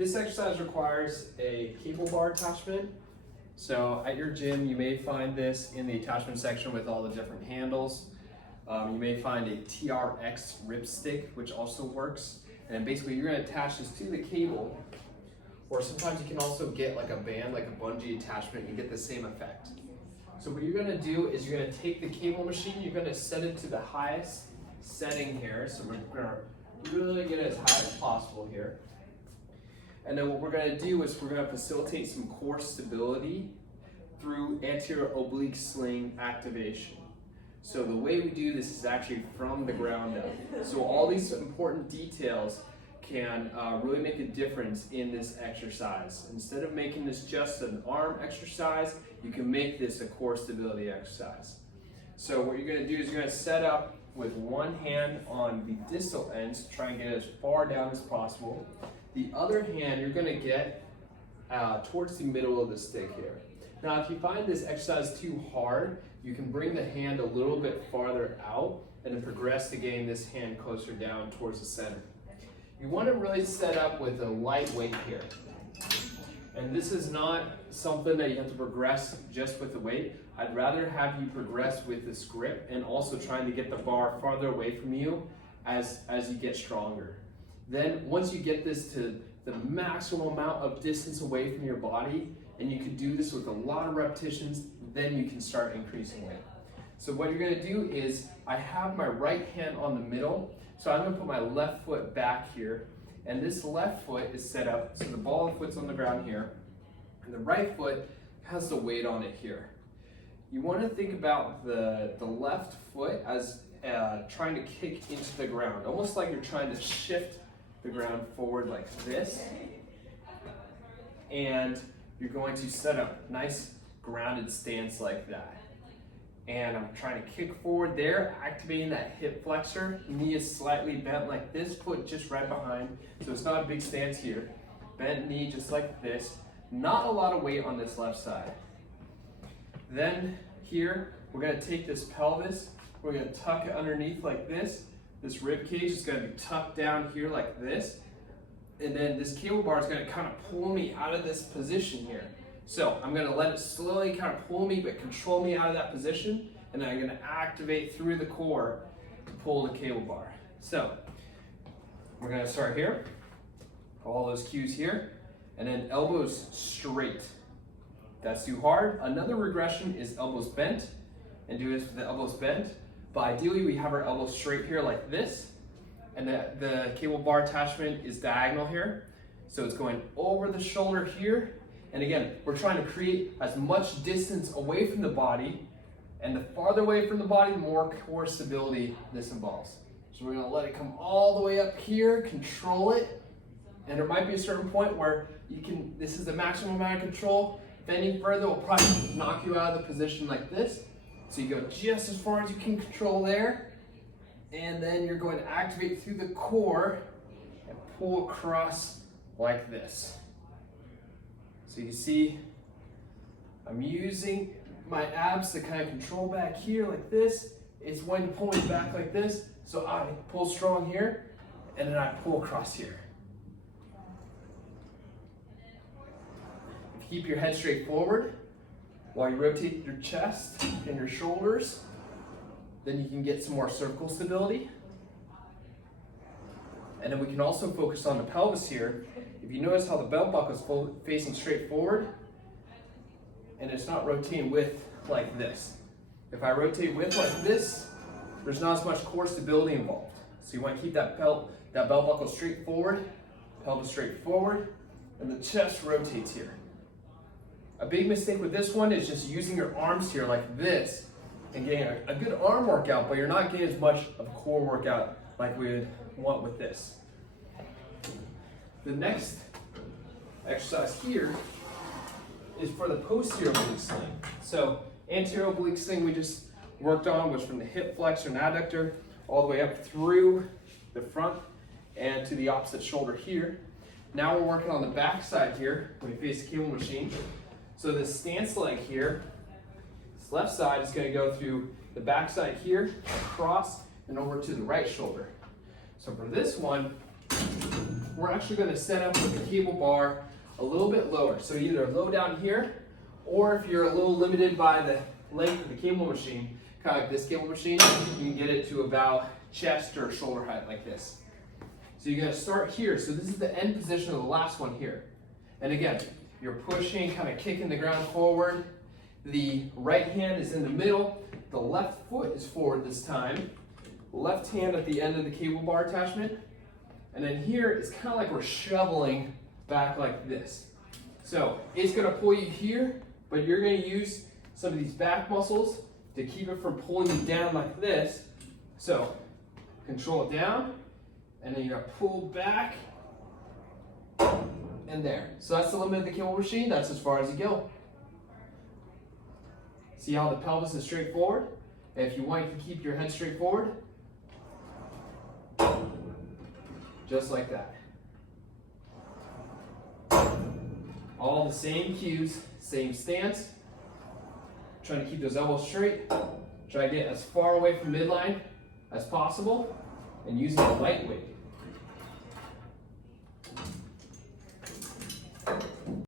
This exercise requires a cable bar attachment. So at your gym, you may find this in the attachment section with all the different handles. You may find a TRX ripstick, which also works. And then basically you're gonna attach this to the cable, or sometimes you can also get like a band, like a bungee attachment, and get the same effect. So what you're gonna do is you're gonna take the cable machine, you're gonna set it to the highest setting here. So we're gonna really get it as high as possible here. And then what we're gonna do is we're gonna facilitate some core stability through anterior oblique sling activation. So the way we do this is actually from the ground up. So all these important details can really make a difference in this exercise. Instead of making this just an arm exercise, you can make this a core stability exercise. So what you're gonna do is you're gonna set up with one hand on the distal ends, try and get as far down as possible. The other hand, you're gonna get towards the middle of the stick here. Now, if you find this exercise too hard, you can bring the hand a little bit farther out and then progress to getting this hand closer down towards the center. You wanna really set up with a light weight here. And this is not something that you have to progress just with the weight. I'd rather have you progress with this grip and also trying to get the bar farther away from you as you get stronger. Then once you get this to the maximum amount of distance away from your body, and you can do this with a lot of repetitions, then you can start increasing weight. So what you're gonna do is, I have my right hand on the middle, so I'm gonna put my left foot back here, and this left foot is set up, so the ball of the foot's on the ground here, and the right foot has the weight on it here. You wanna think about the left foot as trying to kick into the ground, almost like you're trying to shift the ground forward like this. And you're going to set up a nice grounded stance like that. And I'm trying to kick forward there, activating that hip flexor. Knee is slightly bent like this, foot just right behind. So it's not a big stance here. Bent knee just like this. Not a lot of weight on this left side. Then here, we're gonna take this pelvis, we're gonna tuck it underneath like this. This rib cage is gonna be tucked down here like this. And then this cable bar is gonna kind of pull me out of this position here. So I'm gonna let it slowly kind of pull me, but control me out of that position. And then I'm gonna activate through the core to pull the cable bar. So we're gonna start here, all those cues here, and then elbows straight. If that's too hard, another regression is elbows bent, and do this with the elbows bent. But ideally we have our elbows straight here like this, and the cable bar attachment is diagonal here. So it's going over the shoulder here. And again, we're trying to create as much distance away from the body, and the farther away from the body, the more core stability this involves. So we're gonna let it come all the way up here, control it, and there might be a certain point where this is the maximum amount of control. If any further, we'll probably knock you out of the position like this. So you go just as far as you can control there, and then you're going to activate through the core and pull across like this. So you can see I'm using my abs to kind of control back here like this. It's going to pull me back like this. So I pull strong here, and then I pull across here. If you keep your head straight forward while you rotate your chest and your shoulders, then you can get some more cervical stability. And then we can also focus on the pelvis here. If you notice how the belt buckle is facing straight forward, and it's not rotating with like this. If I rotate with like this, there's not as much core stability involved. So you want to keep that belt buckle straight forward, pelvis straight forward, and the chest rotates here. A big mistake with this one is just using your arms here like this and getting a good arm workout, but you're not getting as much of a core workout like we would want with this. The next exercise here is for the posterior oblique sling. So anterior oblique sling we just worked on was from the hip flexor and adductor all the way up through the front and to the opposite shoulder here. Now we're working on the back side here when we face the cable machine. So this stance leg here, this left side is going to go through the back side here, across, and over to the right shoulder. So for this one, we're actually going to set up with the cable bar a little bit lower. So either low down here, or if you're a little limited by the length of the cable machine, kind of like this cable machine, you can get it to about chest or shoulder height like this. So you're going to start here. So this is the end position of the last one here. And again, you're pushing, kind of kicking the ground forward. The right hand is in the middle. The left foot is forward this time. Left hand at the end of the cable bar attachment. And then here it's kind of like we're shoveling back like this. So it's going to pull you here, but you're going to use some of these back muscles to keep it from pulling you down like this. So control it down, and then you're going to pull back, and there. So that's the limit of the cable machine. That's as far as you go. See how the pelvis is straight forward? And if you want, you can keep your head straight forward. Just like that. All the same cues, same stance. Trying to keep those elbows straight. Try to get as far away from midline as possible, and using a light weight.